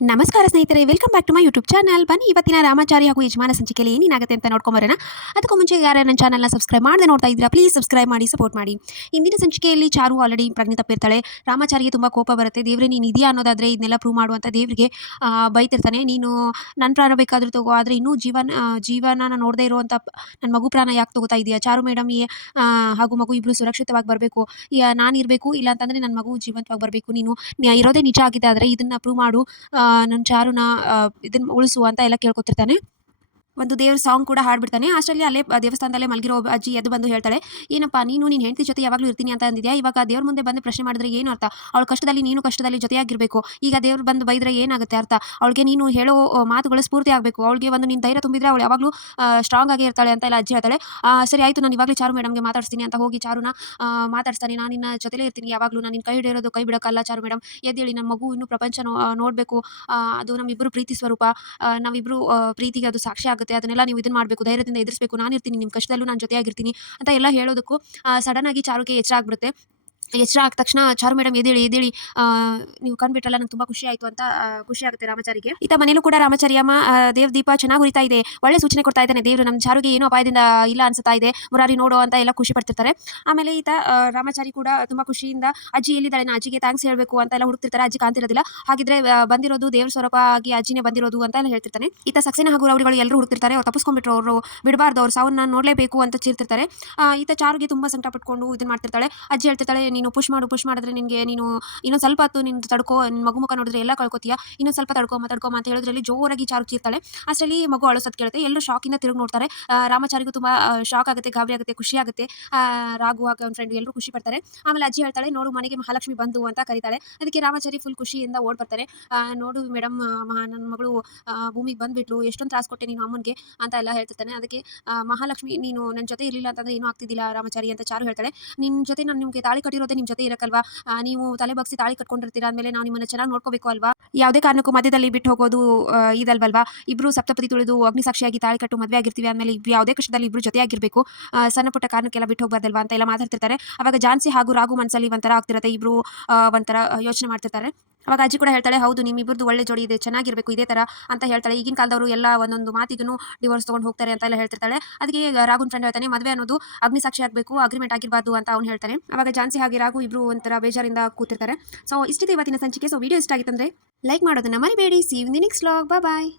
ನಮಸ್ಕಾರ ಸ್ನೇಹಿತರೆ welcome back to my YouTube channel ಬನ್ನಿ, ಇವತ್ತಿನ ರಾಮಾಚಾರಿ ಹಾಗೂ ಯಜಮಾನ ಸಂಚಿಕೆಯಲ್ಲಿ ಏನೇನಾಗುತ್ತೆ ಅಂತ ನೋಡ್ಕೊಂಬರೋಣ ಅದಕ್ಕೂ ಮುಂಚೆ ಯಾರು ನನ್ನ ಚಾನಲ್ನ ಸಬ್ಸ್ಕ್ರೈಬ್ ಮಾಡದೆ ನೋಡ್ತಾ ಇದ್ದೀರಾ ಪ್ಲೀಸ್ ಸಬ್ಸ್ಕ್ರೈಬ್ ಮಾಡಿ ಸಪೋರ್ಟ್ ಮಾಡಿ. ಇಂದಿನ ಸಂಚಿಕೆಯಲ್ಲಿ ಚಾರು ಆಲ್ರೆಡಿ ಪ್ರಜ್ಞೆ ತಪ್ಪಿರ್ತಾಳೆ. ರಾಮಾಚಾರಿಗೆ ತುಂಬ ಕೋಪ ಬರುತ್ತೆ. ದೇವ್ರೆ, ನೀನು ಇದೆಯಾ ಅನ್ನೋದಾದರೆ ಇದನ್ನೆಲ್ಲ ಪ್ರೂವ್ ಮಾಡುವಂಥ ದೇವರಿಗೆ ಬೈತಿರ್ತಾನೆ. ನೀನು ನನ್ನ ಪ್ರಾಣ ಬೇಕಾದರೂ ತಗೋ, ಆದರೆ ಇನ್ನೂ ಜೀವನ ಜೀವನ ನೋಡದೇ ಇರುವಂಥ ನನ್ನ ಮಗು ಪ್ರಾಣ ಯಾಕೆ ತಗೋತಾ ಇದೆಯಾ? ಚಾರು ಮೇಡಮ್ ಹಾಗೂ ಮಗು ಇಬ್ಬರು ಸುರಕ್ಷಿತವಾಗಿ ಬರಬೇಕು. ನಾನು ಇರಬೇಕು ಇಲ್ಲ ಅಂತಂದರೆ ನನ್ನ ಮಗು ಜೀವಂತವಾಗಿ ಬರಬೇಕು. ನೀನು ಇರೋದೇ ನಿಜ ಆಗಿದೆ, ಆದರೆ ಇದನ್ನು ಪ್ರೂವ್ ಮಾಡು. ನನ್ನ ಚಾರುನ ಇದನ್ನು ಉಳಿಸು ಅಂತ ಎಲ್ಲ ಕೇಳ್ಕೊತಿರ್ತಾನೆ. ಒಂದು ದೇವ್ರ ಸಾಂಗ್ ಕೂಡ ಹಾಡ್ಬಿಡ್ತಾನೆ. ಅಷ್ಟರಲ್ಲಿ ಅಲ್ಲೇ ದೇವಸ್ಥಾನದಲ್ಲೇ ಮಲಗಿರೋ ಅಜ್ಜಿ ಎದ್ದು ಬಂದು ಹೇಳ್ತಾಳೆ, ಏನಪ್ಪ, ನೀನು ನಿನ್ನ ಹೆಂಡತಿ ಜೊತೆ ಯಾವಾಗಲೂ ಇರ್ತೀನಿ ಅಂತ ಅಂದಿದ್ಯಾ? ಇವಾಗ ದೇವ್ರ ಮುಂದೆ ಬಂದು ಪ್ರಶ್ನೆ ಮಾಡಿದ್ರೆ ಏನು ಅರ್ಥ? ಅವಳ ಕಷ್ಟದಲ್ಲಿ ನೀನು ಕಷ್ಟದಲ್ಲಿ ಜೊತೆಯಾಗಿರಬೇಕು. ಈಗ ದೇವ್ರು ಬಂದು ಬೈದ್ರೆ ಏನಾಗುತ್ತೆ ಅರ್ಥ? ಅವಳಿಗೆ ನೀನು ಹೇಳೋ ಮಾತುಗಳು ಸ್ಫೂರ್ತಿ ಆಗಬೇಕು. ಅವಳಿಗೆ ಒಂದು ನಿನ್ನ ಧೈರ್ಯ ತುಂಬಿದ್ರೆ ಅವಳು ಯಾವಾಗಲೂ ಸ್ಟ್ರಾಂಗ್ ಆಗಿ ಇರ್ತಾಳೆ ಅಂತ ಎಲ್ಲ ಅಜ್ಜಿ ಹೇಳ್ತಾಳೆ. ಸರಿ ಆಯಿತು, ನಾನು ಇವಾಗಲೇ ಚಾರು ಮೇಡಮ್ಗೆ ಮಾತಾಡ್ತೀನಿ ಅಂತ ಹೋಗಿ ಚಾರುನ ಮಾತಾಡ್ತಾನೆ ನಾನು ನಿನ್ನ ಜೊತೆಲೇ ಇರ್ತೀನಿ ಯಾವಾಗಲೂ. ನಾನು ನಿನ್ನ ಕೈ ಹಿಡಿಯೋದು ಕೈ ಬಿಡೋಕ್ಕಲ್ಲ ಚಾರು ಮೇಡಮ್ ಎದ್ದೇಳಿ ನನ್ನ ಮಗು ಇನ್ನೂ ಪ್ರಪಂಚ ನೋಡಬೇಕು. ಅದು ನಮ್ಮಿಬ್ಬರು ಪ್ರೀತಿ ಸ್ವರೂಪ. ನಾವಿಬ್ಬರು ಪ್ರೀತಿಗೆ ಅದು ಸಾಕ್ಷಿ ಆಗುತ್ತೆ. ಅದನ್ನೆಲ್ಲ ನೀವು ಇದನ್ನ ಮಾಡಬೇಕು, ಧೈರ್ಯದಿಂದ ಎದುರಿಸಬೇಕು. ನಾನು ಇರ್ತೀನಿ ನಿಮ್ಮ ಕಷ್ಟದಲ್ಲೂ ನಾನು ಜೊತೆಯಾಗಿರ್ತೀನಿ ಅಂತ ಎಲ್ಲ ಹೇಳೋದಕ್ಕೂ ಸಡನ್ ಆಗಿ ಚಾರುಕೆ ಎಚ್ಚರ ಎಚ್ಚರ ಆದ ತಕ್ಷಣ ಚಾರು ಮೇಡಮ್ ಎದೇಳಿ ಆ, ನೀವು ಕಂಡ್ಬಿಟ್ರಲ್ಲ ನಂಗೆ ತುಂಬಾ ಖುಷಿ ಆಯ್ತು ಅಂತ ಖುಷಿ ಆಗುತ್ತೆ ರಾಮಚಾರಿಗೆ. ಈತ ಮನೇಲೂ ಕೂಡ ರಾಮಚಾರಿ ಅಮ್ಮ ದೇವ್ ದೀಪ ಚೆನ್ನಾಗಿ ಉರಿತಾ ಇದೆ. ಒಳ್ಳೆ ಸೂಚನೆ ಕೊಡ್ತಾ ಇದ್ದಾನೆ. ದೇವರು ನಮ್ಮ ಚಾರುಗೆ ಏನೋ ಅಪಾಯದಿಂದ ಇಲ್ಲ ಅನ್ಸುತ್ತಾ ಇದೆ. ಮುರಾರಿ ನೋಡೋ ಅಂತ ಎಲ್ಲ ಖುಷಿ ಪಡ್ತಿರ್ತಾರೆ. ಆಮೇಲೆ ಈತ ರಾಮಚಾರಿ ಕೂಡ ತುಂಬಾ ಖುಷಿಯಿಂದ ಅಜ್ಜಿ ಎಲ್ಲಿದ್ದಾಳೆ? ನಾ ಅಜ್ಜಿಗೆ ಥ್ಯಾಂಕ್ಸ್ ಹೇಳಬೇಕು ಅಂತ ಎಲ್ಲ ಹುಡುಕ್ತಿರ್ತಾರೆ. ಅಜ್ಜಿ ಕಾಣ್ತಿರೋದಿಲ್ಲ. ಹಾಗಿದ್ರೆ ಬಂದಿರೋದು ದೇವ್ರ ಸ್ವರೂಪ ಆಗಿ ಅಜ್ಜಿನೇ ಬಂದಿರೋದು ಅಂತ ಎಲ್ಲ ಹೇಳ್ತಿರ್ತಾನೆ. ಈತ ಸಕ್ಸೇನ ಹಾಗೂ ರೌಡಿಗಳು ಎಲ್ಲರೂ ಹುಡುಕ್ತಿರ್ತಾರೆ. ಅವ್ರು ತಪ್ಪಿಸ್ಕೊಂಡ್ಬಿಟ್ರು ಅವರು ಬಿಡಬಾರ್ದು ಅವ್ರು ಸಾವನ್ನ ನೋಡಲೇಬೇಕು ಅಂತ ಚೀರ್ತಿರ್ತಾರೆ. ಈತ ಚಾರುಗೆ ತುಂಬಾ ಸಂಕಟ ಪಟ್ಕೊಂಡು ಇದನ್ನ ಮಾಡ್ತಿರ್ತಾಳೆ. ಅಜ್ಜಿ ಹೇಳ್ತಿರ್ತಾಳೆ ನೀನು ಪುಷ್ ಮಾಡು ಪುಷ್ ಮಾಡಿದ್ರೆ ನಿನಗೆ ನೀನು ಇನ್ನೊಂದು ಸ್ವಲ್ಪ ಹೊತ್ತು ನಿನ್ನ ತಡ್ಕೋ ಮಗು ಮುಖ ನೋಡಿದ್ರೆ ಎಲ್ಲ ಕಳ್ಕೊತೀಯ? ಇನ್ನೊಂದು ಸ್ವಲ್ಪ ತಡ್ಕೊಮ್ಮ ತಡ್ಕೊಮ್ಮ ಅಂತ ಹೇಳಿದ್ರಲ್ಲಿ ಜೋರಾಗಿ ಚಾರು ಚೀರ್ತಾಳೆ ಅಷ್ಟರಲ್ಲಿ ಮಗು ಅಳಸೋದು ಕೇಳುತ್ತೆ. ಎಲ್ಲರೂ ಶಾಕಿಂದ ತಿರುಗಿ ನೋಡ್ತಾರೆ. ರಾಮಾಚಾರಿಗೂ ತುಂಬ ಶಾಕ್ ಆಗುತ್ತೆ, ಗಾಬರಿ ಆಗುತ್ತೆ, ಖುಷಿ ಆಗುತ್ತೆ. ರಾಗು ಹಾಗೆ ಅವ್ನ ಫ್ರೆಂಡ್ ಎಲ್ಲರೂ ಖುಷಿ ಪಡ್ತಾರೆ. ಆಮೇಲೆ ಅಜ್ಜಿ ಹೇಳ್ತಾಳೆ, ನೋಡು, ಮನೆಗೆ ಮಹಾಲಕ್ಷ್ಮಿ ಬಂದು ಅಂತ ಕರೀತಾಳೆ. ಅದಕ್ಕೆ ರಾಮಾಚಾರಿ ಫುಲ್ ಖುಷಿಯಿಂದ ಓಡ್ ಬರ್ತಾರೆ. ನೋಡು ಮೇಡಮ್ ನನ್ನ ಮಗಳು ಭೂಮಿಗೆ ಬಂದ್ಬಿಟ್ಲು. ಎಷ್ಟೊಂದು ತ್ರಾಸ ಕೊಟ್ಟೆ ನೀನು ಅಮ್ಮನಿಗೆ ಅಂತ ಎಲ್ಲ ಹೇಳ್ತಿರ್ತಾನೆ. ಅದಕ್ಕೆ ಮಹಾಲಕ್ಷ್ಮಿ, ನೀನು ನನ್ನ ಜೊತೆ ಇರಲಿಲ್ಲ ಅಂತಂದ್ರೆ ಏನೂ ಆಗ್ತಿದ್ದಿಲ್ಲ ರಾಮಾಚಾರಿ ಅಂತ ಚಾರು ಹೇಳ್ತಾಳೆ. ನಿನ್ನ ಜೊತೆ ನಾನು ನಿಮಗೆ ತಾಳಿ ಕಟ್ಟಿರೋದೇ ನಿಮ್ಮ ಜೊತೆ ಇರಕ್ಕಲ್ವಾ ನೀವು ತಲೆ ಬಗ್ಸಿ ತಾಳಿ ಕಟ್ಕೊಂಡಿರ್ತೀರಾ ಅಂದಮೇಲೆ ನಾವು ನಿಮ್ಮನ್ನ ಚೆನ್ನಾಗಿ ನೋಡ್ಕೋಬೇಕು ಅಲ್ವಾ? ಯಾವುದೇ ಕಾರಣಕ್ಕೂ ಮಧ್ಯದಲ್ಲಿ ಬಿಟ್ಟು ಹೋಗೋದು ಇದಲ್ವಲ್ವಾ? ಇಬ್ರು ಸಪ್ತಪತಿ ತುಳಿದು ಅಗ್ನಿಸಾಕ್ಷಿಯಾಗಿ ತಾಳಿ ಕಟ್ಟು ಮದುವೆ ಆಗಿರ್ತೀವಿ ಆಮೇಲೆ ಇಬ್ರು ಯಾವುದೇ ಕಷ್ಟದಲ್ಲಿ ಇಬ್ರು ಜೊತೆಯಾಗಿರಬೇಕು. ಸಣ್ಣ ಪುಟ್ಟ ಕಾರಣಕ್ಕೆಲ್ಲ ಬಿಟ್ಟು ಹೋಗ್ಬಾರ್ದಲ್ವಾ ಅಂತ ಎಲ್ಲ ಮಾತಾಡ್ತಿರ್ತಾರೆ. ಅವಾಗ ಜಾನ್ಸಿ ಹಾಗೂ ರಾಘು ಮನಸ್ಸಲ್ಲಿ ಒಂಥರ ಆಗ್ತಿರತ್ತೆ, ಇಬ್ರು ಒಂಥರ ಯೋಚನೆ ಮಾಡ್ತಿರ್ತಾರೆ. ಅವಾಗ ಅಜ್ಜಿ ಕೂಡ ಹೇಳ್ತಾಳೆ, ಹೌದು ನಿಮ್ಮಿಬ್ಬರದು ಒಳ್ಳೆ ಜೋಡಿ ಇದೆ, ಚೆನ್ನಾಗಿರಬೇಕು, ಇದೇ ಥರ ಅಂತ ಹೇಳ್ತಾಳೆ. ಈಗಿನ ಕಾಲದವರು ಎಲ್ಲ ಒಂದೊಂದು ಮಾತಿಗೂ ಡಿವೋರ್ಸ್ ತೊಗೊಂಡು ಹೋಗ್ತಾರೆ ಅಂತ ಎಲ್ಲ ಹೇಳ್ತಿರ್ತಾಳೆ. ಅದಕ್ಕೆ ರಾಘುನ್ ಫ್ರೆಂಡ್ ಹೇಳ್ತಾನೆ, ಮದುವೆ ಅನ್ನೋದು ಅಗ್ನಿಸಾಕ್ಷಿ ಆಗಬೇಕು ಅಗ್ರಿಮೆಂಟ್ ಆಗಿರಬಾರ್ದು ಅಂತ ಅವ್ನು ಹೇಳ್ತಾನೆ. ಅವಾಗ ಜಾನ್ಸಿ ಹಾಗೆ ರಾಘು ಇಬ್ಬರು ಒಂಥರ ಬೇಜಾರಿಂದ ಕೂತಿರ್ತಾರೆ. ಸೊ ಇಷ್ಟಿದೆ ಇವತ್ತಿನ ಸಂಚಿಕೆ. ಸೊ ವಿಡಿಯೋ ಇಷ್ಟ ಆಗಿತ್ತಂದ್ರೆ ಲೈಕ್ ಮಾಡೋದನ್ನ ಮರಿಬೇಡಿ. See you next vlog bye